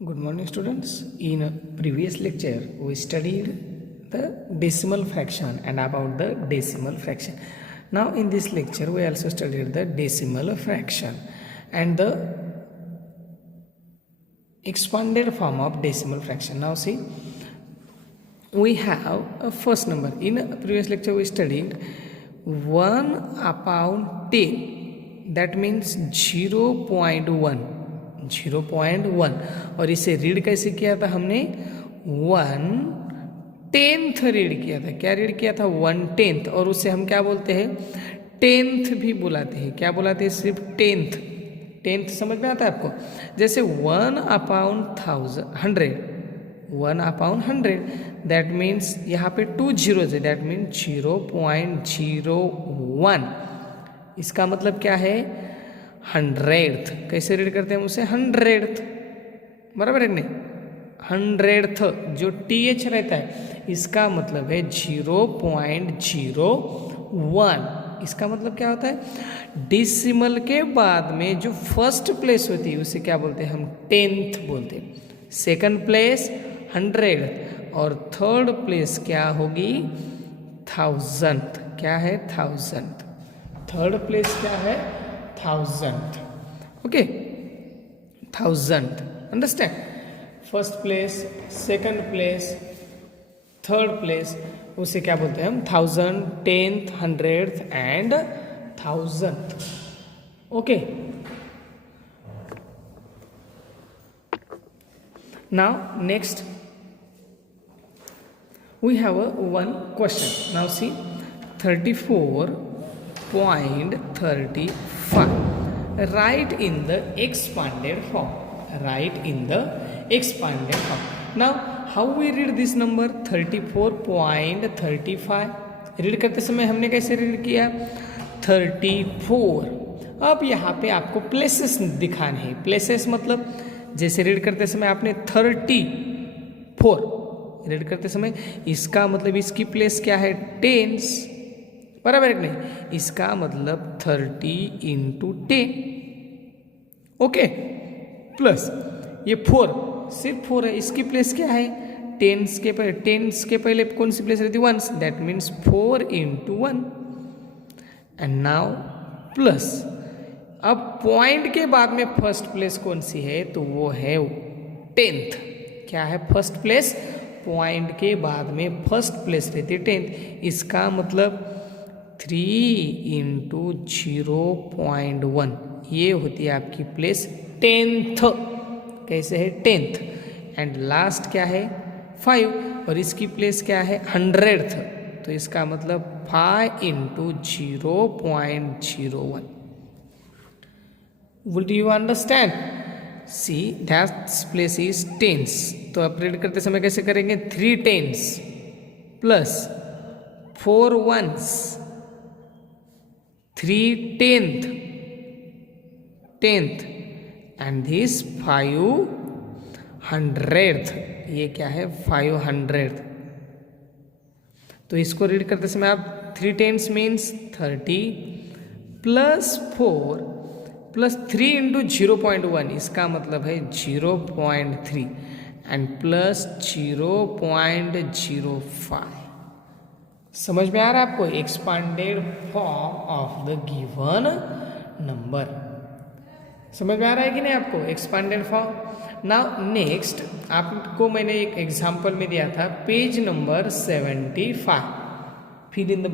Good morning, students. In a previous lecture, we studied the decimal fraction and about the decimal fraction. Now, in this lecture, we also studied the decimal fraction and the expanded form of decimal fraction. Now, see, we have a first number. In a previous lecture, we studied 1 upon 10. That means 0.1. 0.1 और इसे read कैसे किया था हमने 1/10 read किया था। क्या read किया था 1/10 और उसे हम क्या बोलते हैं 10th भी बुलाते हैं। क्या बुलाते हैं सिर्फ 10th समझ में आता है आपको। जैसे 1/100 1/100 दैट मीन्स यहाँ पे 2 zeros है दैट मीन्स 0.01। इसका मतलब क्या है 100th। कैसे रीड करते हैं हम उसे 100th बराबर है नहीं 100th जो TH रहता है इसका मतलब है 0.01। इसका मतलब क्या होता है डिसिमल के बाद में जो फर्स्ट प्लेस होती है उसे क्या बोलते हैं हम 10th बोलते हैं। सेकंड प्लेस 100th और थर्ड प्लेस क्या होगी 1000th। क्या है 1000th। थर्ड प्लेस क्या है 1000th। Okay 1000th understand. First place second place third place उसे क्या बोलते हैं हम 1000 10th 100th and 1000th। Okay now next we have one question. Now see 34.35 write in the expanded form. Write in the expanded form. Now how we read this number 34.35 read करते समय हमने कैसे read किया 34। अब यहाँ पे आपको places दिखाने हैं। प्लेसेस मतलब जैसे रीड करते समय आपने 34 रीड करते समय इसका मतलब इसकी प्लेस क्या है टेंस बराबर है नहीं। इसका मतलब 30 × 10 ओके प्लस ये 4 सिर्फ 4 है इसकी प्लेस क्या है टेंस के पहले कौन सी प्लेस रहती है 1 that means 4 × 1 and now plus अब पॉइंट के बाद में फर्स्ट प्लेस कौन सी है तो वो है 10th। क्या है फर्स्ट प्लेस पॉइंट के बाद में फर्स्ट प्लेस रहती है 10th। इसका मतलब 3 × 0.1 ये होती है आपकी प्लेस 10th। कैसे है 10th एंड लास्ट क्या है 5 और इसकी प्लेस क्या है 100th तो इसका मतलब 5 × 0.01। Would you understand? See that place is tens। तो आप रीड करते समय कैसे करेंगे 3 tens plus 4 ones 3 10th and this 500th ये क्या है 500th। तो इसको रीड करते समय आप 3 tens मीन्स 30 प्लस 4 प्लस 3 × 0.1 इसका मतलब है 0.3 एंड प्लस 0.05। समझ में आ रहा है आपको expanded form of the given number. समझ में आ रहा है कि नहीं आपको एक्सपांडेड फॉर्म। नाउ नेक्स्ट आपको मैंने एक एग्जांपल में दिया था पेज नंबर 75 फिर इन द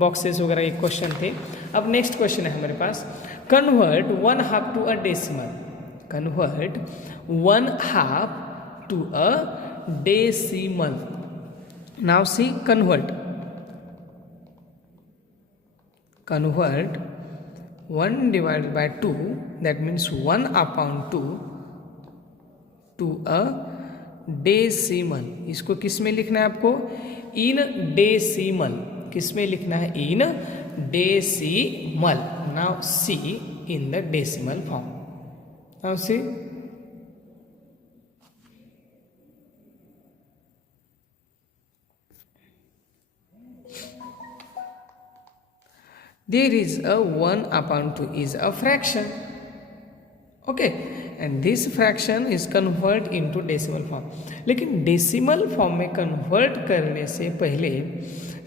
बॉक्सेस वगैरह एक क्वेश्चन थे। अब नेक्स्ट क्वेश्चन है हमारे पास convert 1/2 to a decimal। convert 1/2 to a decimal। now see convert 1/2 that means 1/2 to a decimal। इसको किस में लिखना है आपको in decimal। किस में लिखना है in decimal। now see in the decimal form। now see there is a 1/2 is a fraction। okay and this fraction is convert into decimal form. लेकिन डेसिमल फॉर्म में कन्वर्ट करने से पहले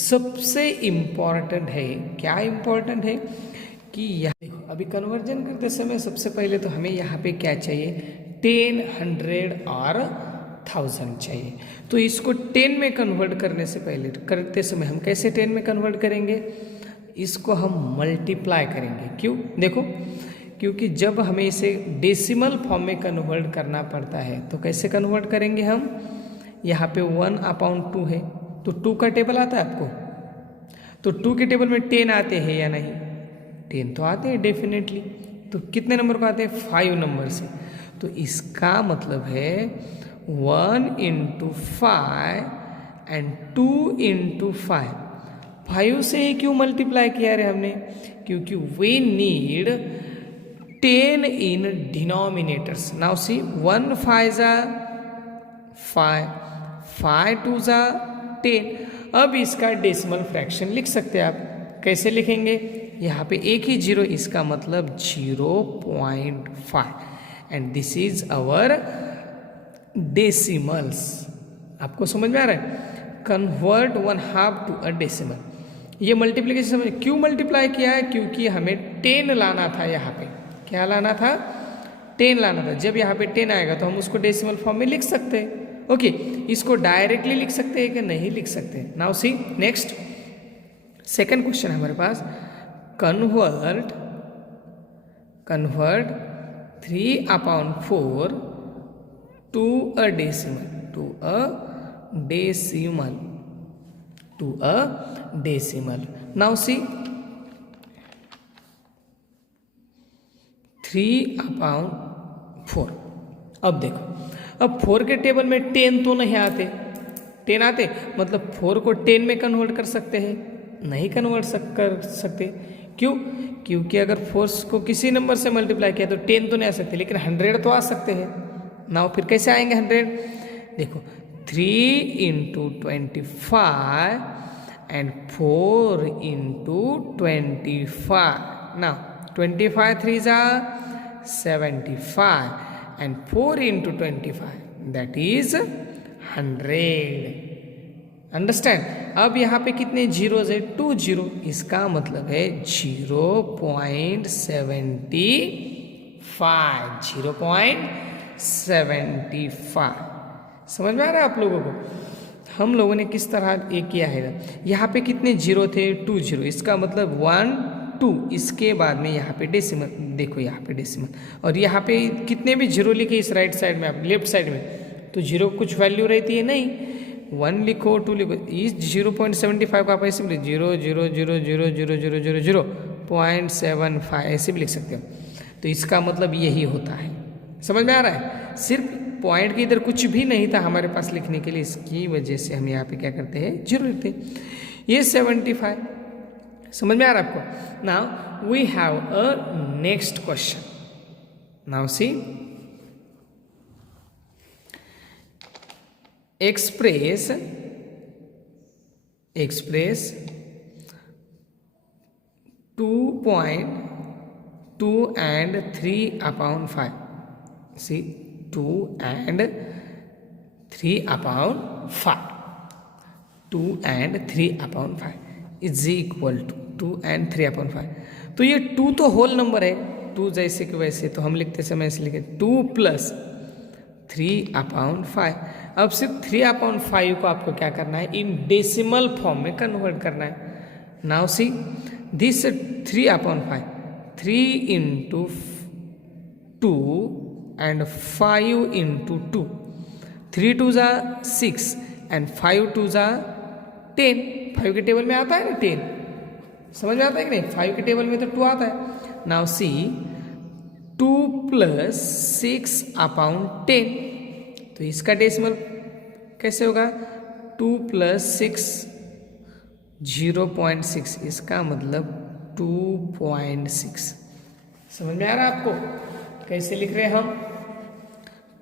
सबसे इम्पॉर्टेंट है, क्या इम्पॉर्टेंट है कि यहाँ अभी कन्वर्जन करते समय सबसे पहले तो हमें यहाँ पे क्या चाहिए, 10, 100 और 1000 चाहिए। तो इसको 10 में कन्वर्ट करने से पहले करते समय हम कैसे 10 में कन्वर्ट करेंगे, इसको हम मल्टीप्लाई करेंगे। क्यों, देखो, क्योंकि जब हमें इसे डेसिमल फॉर्म में कन्वर्ट करना पड़ता है तो कैसे कन्वर्ट करेंगे हम, यहाँ पे 1/2 है तो 2 का टेबल आता है आपको, तो 2 के टेबल में 10 आते हैं या नहीं, 10 तो आते हैं डेफिनेटली। तो कितने नंबर को आते हैं, 5 नंबर से। तो इसका मतलब है 1 × 5 एंड 2 × 5। 5 से ही क्यों मल्टीप्लाई किया रे हमने, क्योंकि we need 10 in denominators. Now see 1 5 5, 5 2 10। अब इसका डेसिमल फ्रैक्शन लिख सकते हैं आप, कैसे लिखेंगे, यहाँ पे एक ही जीरो, इसका मतलब 0.5 and this is our decimals. आपको समझ में आ रहा है, कन्वर्ट 1/2 टू अ डेसिमल। ये मल्टीप्लीकेशन क्यों मल्टीप्लाई किया है, क्योंकि हमें 10 लाना था, यहाँ पे क्या लाना था, 10 लाना था। जब यहाँ पे 10 आएगा तो हम उसको डेसिमल फॉर्म में लिख सकते हैं। ओके, इसको डायरेक्टली लिख सकते हैं कि नहीं लिख सकते। Now see next second question हमारे पास, convert 3/4 to a decimal. Now see 3/4। अब देखो, अब 4 के टेबल में 10 तो नहीं आते, 10 आते मतलब 4 को 10 में कन्वर्ट कर सकते हैं, नहीं कन्वर्ट कर सकते। क्यों, क्योंकि अगर 4 को किसी नंबर से मल्टीप्लाई किया तो 10 तो नहीं आ सकते, लेकिन 100 तो आ सकते हैं। नाउ फिर कैसे आएंगे 100, देखो 3 × 25 and 4 × 25। Now 25 3 75 and 4 × 25 that is 100। Understand. अब यहाँ पे कितने जीरोज है, 2 जीरो, इसका मतलब है 0.75। समझ में आ रहा है आप लोगों को, हम लोगों ने किस तरह ये किया है। यहाँ पे कितने जीरो थे, 2 जीरो, इसका मतलब 1 2, इसके बाद में यहाँ पे डेसिमल, देखो यहाँ पे डेसिमल, और यहाँ पे कितने भी जीरो लिखे इस राइट साइड में, आप लेफ्ट साइड में, तो जीरो कुछ वैल्यू रहती है नहीं, 1 लिखो 2 लिखो, इस 0.75 को आप ऐसे भी 0.75 ऐसे भी लिख सकते हो। तो इसका मतलब यही होता है, समझ में आ रहा है। सिर्फ पॉइंट के इधर कुछ भी नहीं था हमारे पास लिखने के लिए, इसकी वजह से हम यहाँ पे क्या करते हैं, जीरो लिखते हैं। ये 75, समझ में आ रहा है आपको। Now we have a next question. Now see express 2.2 and 3/5. See 2 and 3/5. 2 and 3/5 is equal to 2 and 3/5। तो ये 2 तो होल नंबर है, 2 जैसे कि वैसे, तो हम लिखते समय ऐसे लिखे 2 + 3/5। अब सिर्फ 3/5 को आपको क्या करना है, इन डेसिमल फॉर्म में कन्वर्ट करना है। Now see this 3/5, 3 × 2 and 5 × 2, 3 2 6 and 5 2 10। 5 के टेबल में आता है ना 10, समझ में आता है कि नहीं, 5 के टेबल में तो 2 आता है। नाउ सी 2 + 6/10, तो इसका डेसिमल कैसे होगा, 2 + 6 0.6, इसका मतलब 2.6। समझ में आ रहा है आपको, कैसे लिख रहे हैं हम,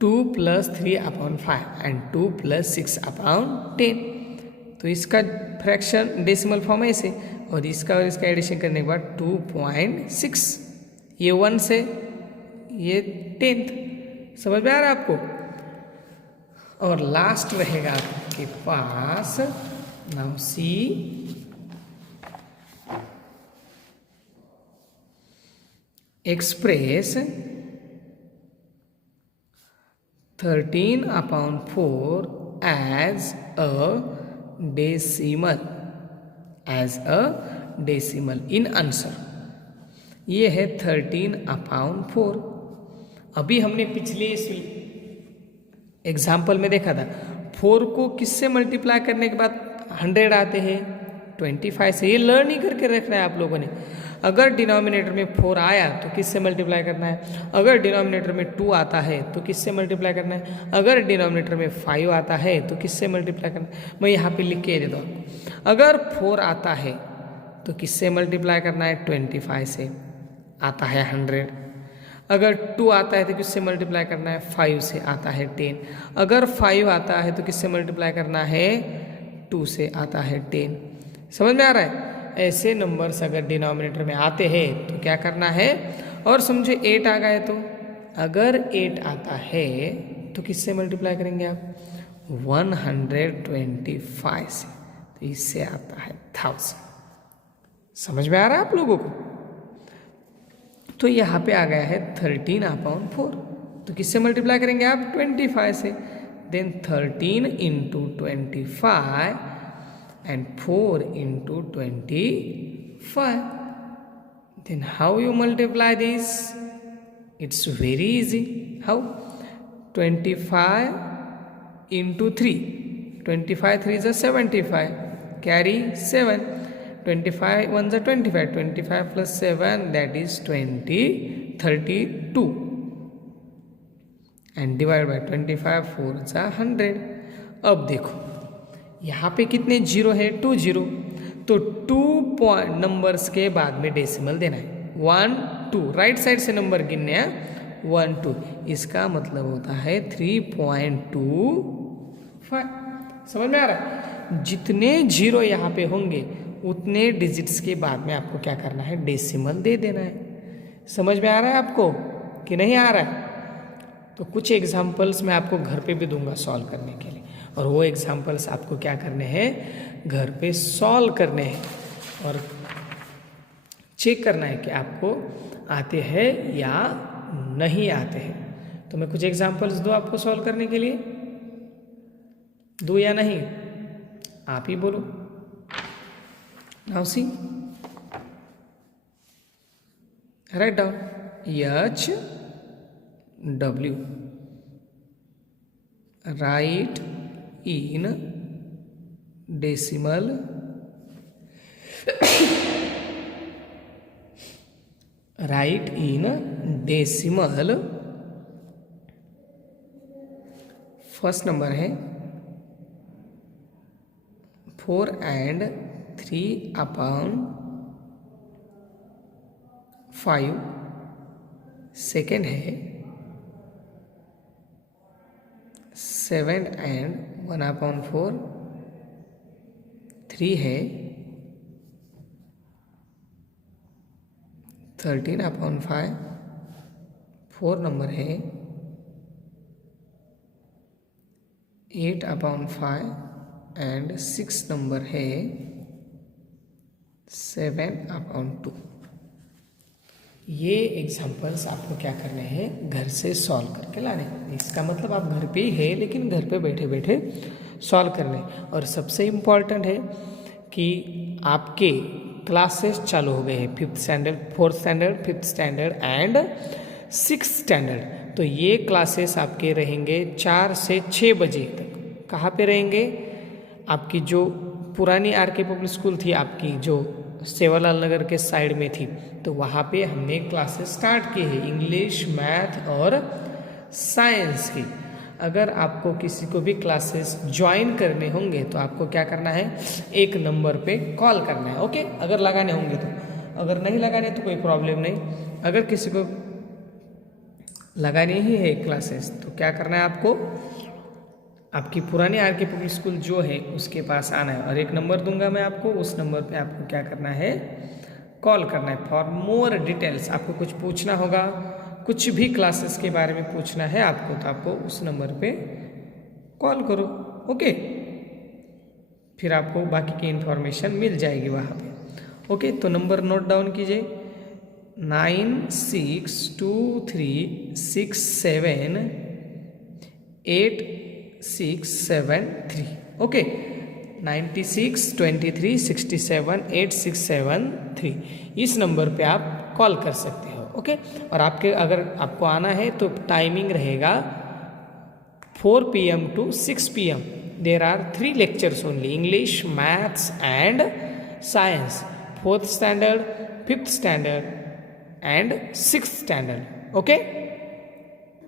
2 + 3/5 एंड 2 + 6/10। तो इसका फ्रैक्शन डेसिमल फॉर्म है ऐसे, और इसका एडिशन करने के बाद 2.6, ये 1 से ये 10th, समझ में आ रहा है आपको? और लास्ट रहेगा आपके पास now see express 13/4 as a decimal in answer। ये है 13/4। अभी हमने पिछले एग्जाम्पल में देखा था 4 को किससे मल्टीप्लाई करने के बाद 100 आते हैं 25 से। ये लर्न ही करके रखना है आप लोगों ने। अगर डिनोमिनेटर में 4 आया तो किससे मल्टीप्लाई करना है, अगर डिनोमिनेटर में 2 आता है तो किससे मल्टीप्लाई करना है, अगर डिनोमिनेटर में 5 आता है तो किससे मल्टीप्लाई करना है। मैं यहाँ पे लिख के दे दूँ आपको। अगर 4 आता है तो किससे मल्टीप्लाई करना है, 25 से। आता है 100। अगर 2 आता है तो किससे मल्टीप्लाई करना है, 5 से। आता है 10। अगर 5 आता है तो किससे मल्टीप्लाई करना है, 2 से। आता है 10। समझ में आ रहा है? ऐसे नंबर्स अगर डिनोमिनेटर में आते हैं तो क्या करना है। और समझो 8 आ गए तो अगर 8 आता है तो किससे मल्टीप्लाई करेंगे आप, 125 से। तो इससे आता है 1000। समझ में आ रहा है आप लोगों को? तो यहाँ पे आ गया है 13/4। तो किससे मल्टीप्लाई करेंगे आप, 25 से। Then 13 into 25 and 4 into 25. Then how you multiply this? It's very easy. How? 25 into 3. 25 3 is a 75. Carry 7. 25 1 is a 25. 25 plus 7 that is 32. And divide by 25 4 is a 100. अब देखो यहाँ पे कितने जीरो है, 2 जीरो। तो 2 नंबर्स के बाद में डेसिमल देना है, 1 2। राइट साइड से नंबर गिनने हैं, 1 2। इसका मतलब होता है 3.25। समझ में आ रहा है? जितने जीरो यहाँ पे होंगे उतने डिजिट्स के बाद में आपको क्या करना है, डेसिमल दे देना है। समझ में आ रहा है आपको कि नहीं आ रहा है? तो कुछ एग्जाम्पल्स मैं आपको घर पे भी दूंगा सॉल्व करने के लिए, और वो एग्जाम्पल्स आपको क्या करने हैं, घर पे सॉल्व करने हैं और चेक करना है कि आपको आते हैं या नहीं आते हैं। तो मैं कुछ एग्जाम्पल्स दूँ आपको सॉल्व करने के लिए, दूँ या नहीं, आप ही बोलो। Now see, write down HW, right in decimal write in decimal। First number है 4 and 3/5। सेकेंड है 7 and 1/4। 3 है 13/5। 4 नंबर है 8/5 एंड 6 नंबर है 7/2। ये एग्जाम्पल्स आपको क्या करने हैं, घर से सॉल्व करके लाने हैं। इसका मतलब आप घर पे ही है लेकिन घर पे बैठे बैठे सॉल्व करने। और सबसे इम्पॉर्टेंट है कि आपके क्लासेस चालू हो गए हैं, 5th standard, 4th standard, 5th standard and 6th standard. तो ये क्लासेस आपके रहेंगे 4 से 6 बजे तक। कहाँ पे रहेंगे, आपकी जो पुरानी आर.के. पब्लिक स्कूल थी आपकी, जो सेवालाल नगर के साइड में थी, तो वहाँ पे हमने क्लासेस स्टार्ट की है, इंग्लिश, मैथ और साइंस की। अगर आपको किसी को भी क्लासेस ज्वाइन करने होंगे तो आपको क्या करना है, एक नंबर पे कॉल करना है, ओके। अगर लगाने होंगे तो, अगर नहीं लगाने तो कोई प्रॉब्लम नहीं। अगर किसी को लगानी ही है क्लासेस तो क्या करना है आपको, आपकी पुरानी आर.के. पब्लिक स्कूल जो है उसके पास आना है, और एक नंबर दूंगा मैं आपको, उस नंबर पे आपको क्या करना है, कॉल करना है। फॉर मोर डिटेल्स आपको कुछ पूछना होगा कुछ भी क्लासेस के बारे में पूछना है आपको तो आपको उस नंबर पे कॉल करो। ओके, फिर आपको बाकी की इन्फॉर्मेशन मिल जाएगी वहाँ पे। ओके, तो नंबर नोट डाउन कीजिए 9623678673। ओके, 9623678673 इस नंबर पे आप कॉल कर सकते हो। ओके, और अगर आपको आना है तो टाइमिंग रहेगा 4 PM to 6 PM। There are 3 lectures only: English, Maths and Science, 4th standard, 5th standard and 6th standard. Okay.